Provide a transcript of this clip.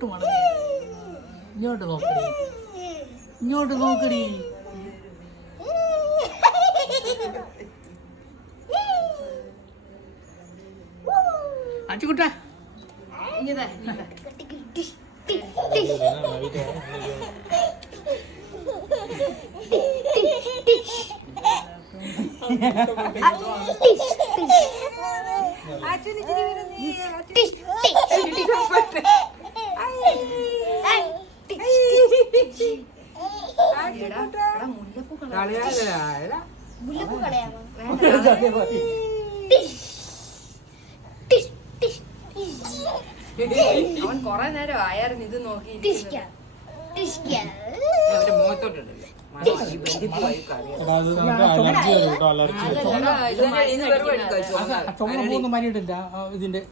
പൊട്ട് മണം. ഇങ്ങോട്ട് നോക്കടി, ഇങ്ങോട്ട് നോക്കടി. അച്ചുകുട്ട അവൻ കൊറേ നേരം ആയായിരുന്നു ഇത് നോക്കി. ഇതിന്റെ